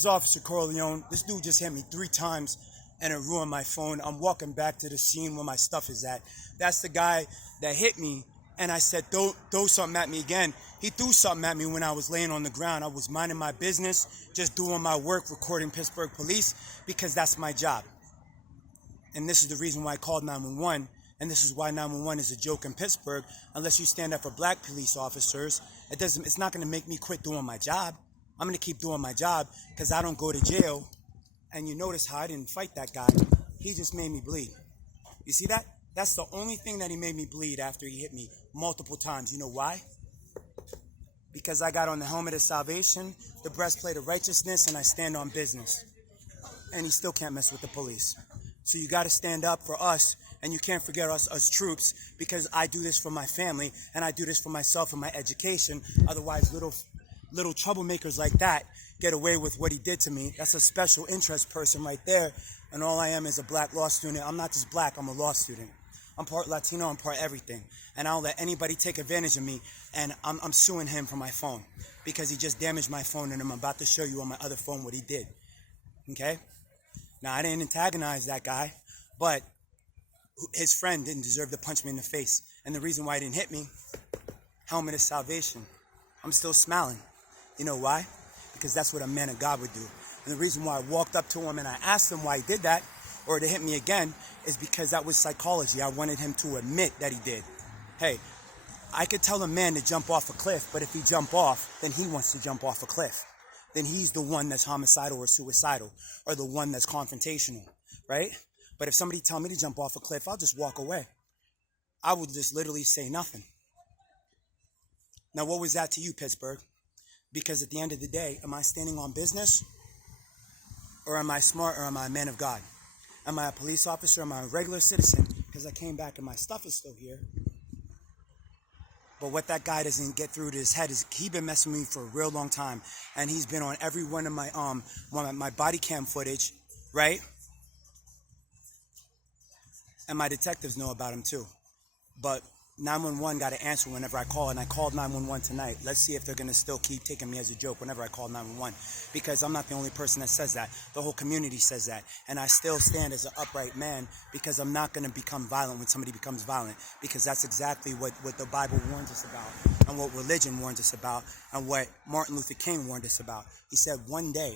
This is Officer Cornelio. This dude just hit me 3 times and it ruined my phone. I'm walking back to the scene where my stuff is at. That's the guy that hit me, and I said, throw something at me again. He threw something at me when I was laying on the ground. I was minding my business, just doing my work, recording Pittsburgh police, because that's my job. And this is the reason why I called 911, and this is why 911 is a joke in Pittsburgh. Unless you stand up for black police officers, it's not going to make me quit doing my job. I'm going to keep doing my job because I don't go to jail. And you notice how I didn't fight that guy. He just made me bleed. You see that? That's the only thing that he made me bleed after he hit me multiple times. You know why? Because I got on the helmet of salvation, the breastplate of righteousness, and I stand on business. And he still can't mess with the police. So you got to stand up for us, and you can't forget us as troops, because I do this for my family, and I do this for myself and my education. Otherwise, little troublemakers like that get away with what he did to me. That's a special interest person right there, and all I am is a black law student. I'm not just black, I'm a law student. I'm part Latino, I'm part everything. And I don't let anybody take advantage of me, and I'm suing him for my phone because he just damaged my phone, and I'm about to show you on my other phone what he did. Okay? Now, I didn't antagonize that guy, but his friend didn't deserve to punch me in the face. And the reason why he didn't hit me, helmet of salvation. I'm still smiling. You know why? Because that's what a man of God would do. And the reason why I walked up to him and I asked him why he did that, or to hit me again, is because that was psychology. I wanted him to admit that he did. Hey, I could tell a man to jump off a cliff, but if he jump off, then he wants to jump off a cliff. Then he's the one that's homicidal or suicidal, or the one that's confrontational, right? But if somebody tell me to jump off a cliff, I'll just walk away. I would just literally say nothing. Now, what was that to you, Pittsburgh? Because at the end of the day, am I standing on business? Or am I smart, or am I a man of God? Am I a police officer? Am I a regular citizen? Because I came back and my stuff is still here. But what that guy doesn't get through to his head is he's been messing with me for a real long time. And he's been on every one of my body cam footage, right? And my detectives know about him too. But 911 got to answer whenever I call, and I called 911 tonight. Let's see if they're going to still keep taking me as a joke whenever I call 911, because I'm not the only person that says that. The whole community says that, and I still stand as an upright man, because I'm not going to become violent when somebody becomes violent, because that's exactly what the Bible warns us about, and what religion warns us about, and what Martin Luther King warned us about. He said one day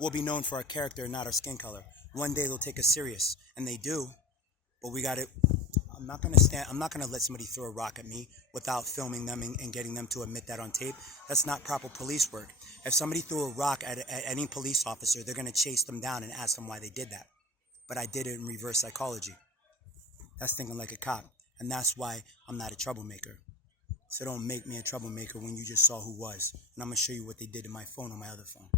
we'll be known for our character and not our skin color. One day they'll take us serious, and they do, but we got to... I'm not going to let somebody throw a rock at me without filming them and getting them to admit that on tape. That's not proper police work. If somebody threw a rock at any police officer, they're going to chase them down and ask them why they did that. But I did it in reverse psychology. That's thinking like a cop. And that's why I'm not a troublemaker. So don't make me a troublemaker when you just saw who was. And I'm going to show you what they did to my phone on my other phone.